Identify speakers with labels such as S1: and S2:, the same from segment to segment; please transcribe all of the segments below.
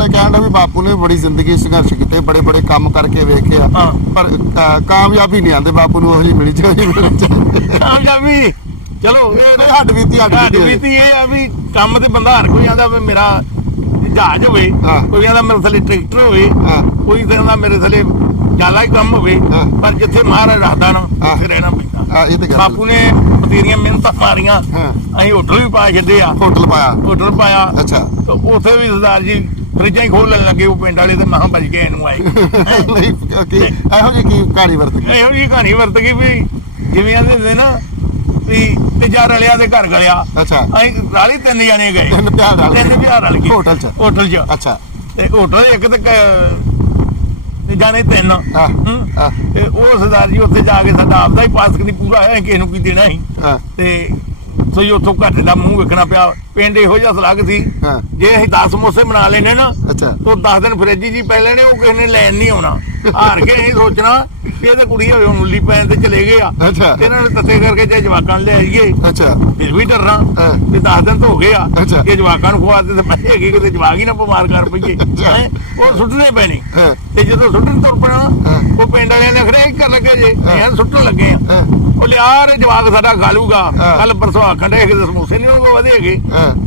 S1: ਵਾਲੇ ਕਹਿੰਦੇ ਵੀ ਬਾਪੂ ਨੇ ਬੜੀ ਜ਼ਿੰਦਗੀ ਸੰਘਰਸ਼ ਕੀਤੇ ਬੜੇ ਬੜੇ ਕੰਮ ਕਰਕੇ ਵੇਖੇ ਆ
S2: ਹਾਂ।
S1: ਪਰ ਕਾਮਯਾਬੀ ਨਹੀਂ ਆਂਦੇ ਬਾਪੂ ਨੂੰ ਉਹ ਜਿਹੀ ਮਿਲੀ ਚਾਹੀਦੀ
S2: ਕਾਮਯਾਬੀ ਚਲੋ
S1: ਇਹ ਹੱਡ ਬੀਤੀ ਹੱਡ ਬੀਤੀ
S2: ਇਹ ਆ ਵੀ ਕੰਮ ਤੇ ਬੰਦਾ ਹਰ ਕੋਈ ਆਂਦਾ ਵੀ ਮੇਰਾ ਜਹਾਜ਼ ਹੋਵੇ। ਕੋਈ ਆਂਦਾ ਮੇਰੇ ਥੱਲੇ ਟਰੈਕਟਰ ਹੋਵੇ। ਕੋਈ ਕਹਿੰਦਾ ਮੇਰੇ ਥੱਲੇ ਜ਼ਿਆਦਾ ਹੀ ਕੰਮ ਹੋਵੇ। ਪਰ ਜਿੱਥੇ ਮਹਾਰਾਜ ਰੱਖਦਾ ਨਾ। ਉੱਥੇ ਰਹਿਣਾ ਪੈਂਦਾ
S1: ਇਹ ਤੇ ਗੱਲ
S2: ਬਾਪੂ ਨੇ ਬਤੇਰੀਆਂ ਮਿਹਨਤਾਂ ਮਾਰੀਆਂ। ਅਸੀਂ ਹੋਟਲ ਵੀ ਪਾ ਛੱਡੇ ਆ
S1: ਹੋਟਲ ਪਾਇਆ
S2: ਹੋਟਲ ਪਾਇਆ
S1: ਅੱਛਾ
S2: ਤੇ ਉੱਥੇ ਵੀ ਸਰਦਾਰ ਜੀ ਫਰਿੱਜਾਂ ਹੀ ਖੋਲਣ ਲੱਗੇ ਉਹ ਪਿੰਡ ਵਾਲੇ ਤੇ ਮਹਾਂ ਬਚ ਕੇ ਇਹਨੂੰ ਆਏ।
S1: ਨਹੀਂ ਕਿ ਇਹੋ ਜਿਹੀ ਕੀ ਕਹਾਣੀ ਵਰਤ ਗਈ?
S2: ਇਹੋ ਜਿਹੀ ਕਹਾਣੀ ਵਰਤ ਗਈ ਵੀ ਜਿਵੇਂ ਆਂਦੇ ਹੁੰਦੇ ਨਾ ਵੀ ਤੀਜਾ ਰਲਿਆ ਦੇ ਘਰ ਗਲਿਆ
S1: ਅੱਛਾ।
S2: ਅਸੀਂ ਰਾਲੀ ਤਿੰਨ ਜਾਣੇ ਗਏ।
S1: ਤਿੰਨ ਪਿਆਰ ਨਾਲ
S2: ਤਿੰਨ ਪਿਆਰ ਰਲ ਗਏ।
S1: ਹੋਟਲ 'ਚ।
S2: ਹੋਟਲ 'ਚ।
S1: ਅੱਛਾ।
S2: ਤੇ ਹੋਟਲ ਇੱਕ ਤੇ ਜਾਣੇ ਤਿੰਨ। ਤੇ ਉਹ ਸਰਦਾਰ ਜੀ ਉੱਥੇ ਜਾ ਕੇ ਸਾਡਾ ਆਪਦਾ ਹੀ ਪਾਸ ਕਦੀ ਪੂਰਾ ਹੈ ਕਿਸੇ ਨੂੰ ਕੀ ਦੇਣਾ ਸੀ।
S1: ਹਾਂ।
S2: ਤੇ ਸੋ ਜੀ ਉੱਥੋਂ ਘੱਟ ਦਾ ਮੂੰਹ ਵੇਖਣਾ ਪਿਆ। ਪਿੰਡ ਇਹੋ ਜਿਹਾ ਸਲੱਗ ਸੀ।
S1: ਹਾਂ।
S2: ਜੇ ਅਸੀਂ 10 ਸਮੋਸੇ ਬਣਾ ਲੈਨੇ ਨਾ
S1: ਅੱਛਾ।
S2: ਤੋਂ 10 ਦਿਨ ਫਰਿੱਜ ਜੀ ਪੈ ਲੈਣੇ ਉਹ ਕਿਸੇ ਨੇ ਲੈਣ ਨਹੀਂ ਆਉਣਾ। ਹਾਰ ਕੇ ਅਸੀਂ ਸੋਚਣਾ ਕਿ ਇਹਦੇ ਕੁੜੀ ਹੋਵੇ ਮੁੱਲੀ ਪੈਣ ਤੇ ਚਲੇ ਗਏ ਆ।
S1: ਅੱਛਾ।
S2: ਤੇ ਇਹਨਾਂ ਨੇ ਤੱਤੇ ਕਰਕੇ ਜੇ ਜਵਾਕਾਂ ਨੂੰ ਲੈ ਆਈਏ
S1: ਅੱਛਾ।
S2: ਫਿਰ ਵੀ ਡਰਨਾ।
S1: ਹਾਂ।
S2: ਤੇ 10 ਦਿਨ ਤੋਂ ਹੋ ਗਏ ਆ। ਕਿ ਜਵਾਕਾਂ ਨੂੰ ਖਵਾ ਤੇ ਪਏ ਹੈਗੇ ਕਿਤੇ ਜਵਾਕ ਹੀ ਨਾ ਬਿਮਾਰ ਕਰ ਪਈਏ।
S1: ਅੱਛਾ।
S2: ਹੈਂ? ਉਹ ਸੁੱਟਣੇ ਪੈਣੇ।
S1: ਹਾਂ।
S2: ਤੇ ਜਦੋਂ ਸੁੱਟਣ ਤੁਰ ਪੈਣਾ
S1: ਹਾਂ।
S2: ਉਹ ਪਿੰਡ ਵਾਲਿਆਂ ਨੇ ਖੜੇ ਕਰ ਲੱਗੇ ਜੇ। ਐਂ ਸੁੱਟਣ ਲੱਗੇ ਆ। ਉਹ ਲਿਆ ਰੇ ਜਵਾਕ ਸਾਡਾ ਖਾ ਲੂਗਾ
S1: ਹਾਂ।
S2: ਕੱਲ ਪਰਸੋਂ ਆਖਣ ਦੇ ਕਿ ਸਮੋਸੇ ਨਹੀਂ ਉਹ ਵਧੇਗੇ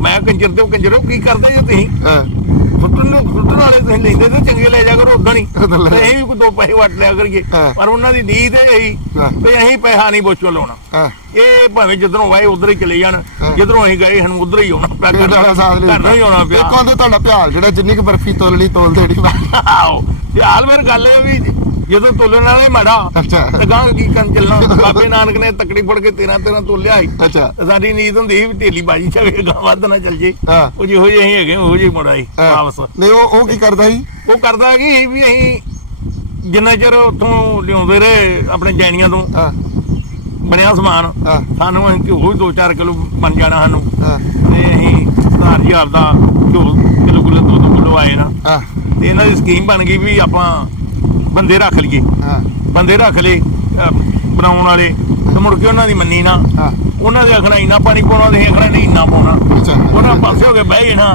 S2: ਮੈਂ ਕੰਜਰ ਤੇ ਕੰਜਰੋ ਕੀ ਕਰਦੇ ਜੇ ਤੁਸੀਂ? ਸੁੱਟਣ ਨੂੰ ਸੁੱਟਣ ਵਾਲੇ ਤੁਸੀਂ ਲੈਂਦੇ ਤੇ ਚੰਗੇ ਲੈ ਜਾ ਕਰੋ ਉਦਾਂ ਨਹੀਂ। ਤੇ ਅਸੀਂ ਵੀ ਕੋਈ ਦੋ ਪੈਸੇ ਵਟ ਲਿਆ ਕਰੀਏ। ਪਰ ਉਹਨਾਂ ਦੀ ਨੀਤ ਇਹ ਹੀ। ਤੇ ਅਸੀਂ ਪੈਸਾ ਨਹੀਂ ਬੋਚੋ ਲਾਉਣਾ। ਇਹ ਭਾਵੇਂ ਜਿੱਧਰੋਂ ਆਏ ਉਧਰ ਹੀ ਚਲੇ ਜਾਣ। ਜਿੱਧਰੋਂ ਅਸੀਂ ਗਏ ਸਾਨੂੰ ਉਧਰ ਹੀ ਆਉਣਾ ਪਿਆ। ਘਰ ਹੀ ਆਉਣਾ ਪਿਆ।
S1: ਇੱਕ ਹੁੰਦੇ ਤੁਹਾਡਾ ਪਿਆਰ ਜਿਹੜਾ ਜਿੰਨੀ ਕੁ ਬਰਫੀ ਤੋਲਣੀ ਤੋਲ ਦੇਣੀ
S2: ਆਓ ਤੇ ਹਾਲ ਮੇਰ ਗੱਲ ਇਹ ਵੀ ਜਦੋਂ ਤੋਲਣ ਵਾਲੇ ਮਾੜਾ
S1: ਅੱਛਾ।
S2: ਤੇ ਗਾਂ ਕੀ ਕਰਨ ਚੱਲਣਾ? ਬਾਬੇ ਨਾਨਕ ਨੇ ਤਕੜੀ ਫੜ ਕੇ 13 13 ਤੋਲਿਆ ਸੀ।
S1: ਅੱਛਾ।
S2: ਸਾਡੀ ਨੀਤ ਹੁੰਦੀ ਸੀ ਵੀ ਢੇਲੀ ਬਾਜੀ ਚਵੇ ਗਾਂ ਵੱਧ ਨਾ ਚੱਲ ਜੇ।
S1: ਹਾਂ।
S2: ਉਹ ਜਿਹੋ ਜਿਹੇ ਅਸੀਂ ਹੈਗੇ ਉਹ ਜਿਹੇ ਮੁੜਾ ਸੀ
S1: ਹਾਂ।
S2: ਵਾਪਸ।
S1: ਨਹੀਂ ਉਹ ਉਹ ਕੀ ਕਰਦਾ ਸੀ?
S2: ਉਹ ਕਰਦਾ ਕਿ ਵੀ ਅਸੀਂ ਜਿੰਨਾ ਚਿਰ ਉੱਥੋਂ ਲਿਆਉਂਦੇ ਰਹੇ ਆਪਣੇ ਜੈਨੀਆਂ ਤੋਂ
S1: ਹਾਂ।
S2: ਬਣਿਆ ਸਮਾਨ
S1: ਹਾਂ।
S2: ਸਾਨੂੰ ਅਸੀਂ ਘਿਓ ਵੀ 2-4 ਕਿਲੋ ਬਣ ਜਾਣਾ ਸਾਨੂੰ।
S1: ਹਾਂ।
S2: ਤੇ ਅਸੀਂ ਸਰਦਾਰ ਜੀ ਆਪਦਾ ਘਿਓ ਕਿਲੋ ਕਿਲੋ ਦੋ ਦੋ ਕਿਲੋ ਆਏ ਨਾ।
S1: ਹਾਂ।
S2: ਤੇ ਇਹਨਾਂ ਦੀ ਸਕੀਮ ਬਣ ਗਈ ਵੀ ਆਪਾਂ ਬੰਦੇ ਰੱਖ ਲਈਏ।
S1: ਹਾਂ।
S2: ਬੰਦੇ ਰੱਖ ਲਏ ਬਣਾਉਣ ਵਾਲੇ। ਤੇ ਮੁੜ ਕੇ ਉਹਨਾਂ ਦੀ ਮੰਨੀ ਨਾ। ਉਹਨਾਂ ਦੇ ਆਖਣਾ ਇੰਨਾ ਪਾਣੀ ਪਾਉਣਾ ਤੇ ਆਖਣਾ ਨਹੀਂ ਇੰਨਾ ਪਾਉਣਾ। ਉਹਨਾਂ ਪਾਸੇ ਹੋ ਕੇ ਬਹਿ ਜਾਣਾ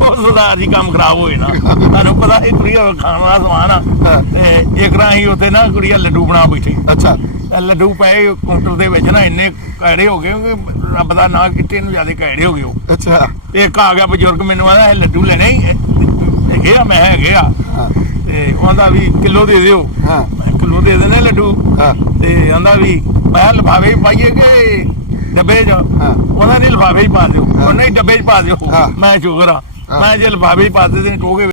S2: ਉਹ ਸਰਦਾਰ ਜੀ ਕੰਮ ਖਰਾਬ ਹੋਏ ਨਾ। ਤੁਹਾਨੂੰ ਪਤਾ ਇਹ ਕੁੜੀਆਂ ਖਾਣ ਵਾਲਾ ਸਮਾਨ ਆ। ਤੇ ਇੱਕ ਰਾਂ ਹੀ ਉੱਥੇ ਨਾ ਕੁੜੀਆਂ ਲੱਡੂ ਬਣਾ ਬੈਠੀ।
S1: ਅੱਛਾ।
S2: ਲੱਡੂ ਪਏ ਕਾਊਂਟਰ ਦੇ ਵਿੱਚ ਨਾ ਇੰਨੇ ਕਾੜੇ ਹੋ ਗਏ ਕਿ ਰੱਬ ਦਾ ਨਾਂ ਕਿਤੇ ਨੂੰ ਜ਼ਿਆਦਾ ਕਾੜੇ ਹੋ ਗਏ ਉਹ।
S1: ਅੱਛਾ।
S2: ਤੇ ਇੱਕ ਆ ਗਿਆ ਬਜ਼ੁਰਗ ਮੈਨੂੰ ਆਦਾ ਇਹ ਲੱਡੂ ਲੈਣੇ ਹੀ। ਹੈਗੇ ਆ ਮੈਂ ਹੈਗੇ ਆ।
S1: ਹਾਂ।
S2: ਤੇ ਉਹ ਆਂਦਾ ਵੀ ਕਿਲੋ ਦੇ ਦਿਓ।
S1: ਹਾਂ।
S2: ਕਿਲੋ ਦੇ ਦੇਣੇ ਲੱਡੂ।
S1: ਹਾਂ।
S2: ਤੇ ਆਂਦਾ ਵੀ ਮੈਂ ਲਫਾਵੇ ਪਾਈਏ ਕਿ ਡੱਬੇ 'ਚ?
S1: ਹਾਂ।
S2: ਉਹਨਾਂ ਨੇ ਲਫਾਵੇ 'ਚ ਪਾ ਦਿਓ।
S1: ਹਾਂ।
S2: ਉਹਨਾਂ ਹੀ ਡੱਬੇ 'ਚ ਪਾ ਦਿਓ।
S1: ਹਾਂ।
S2: ਮੈਂ ਸ਼ੁਕਰ ਆ।
S1: ਹਾਂ।
S2: ਮੈਂ ਜੇ ਲਫਾਵੇ 'ਚ ਪਾ ਦੇ ਤੇ ਟੋਗੇ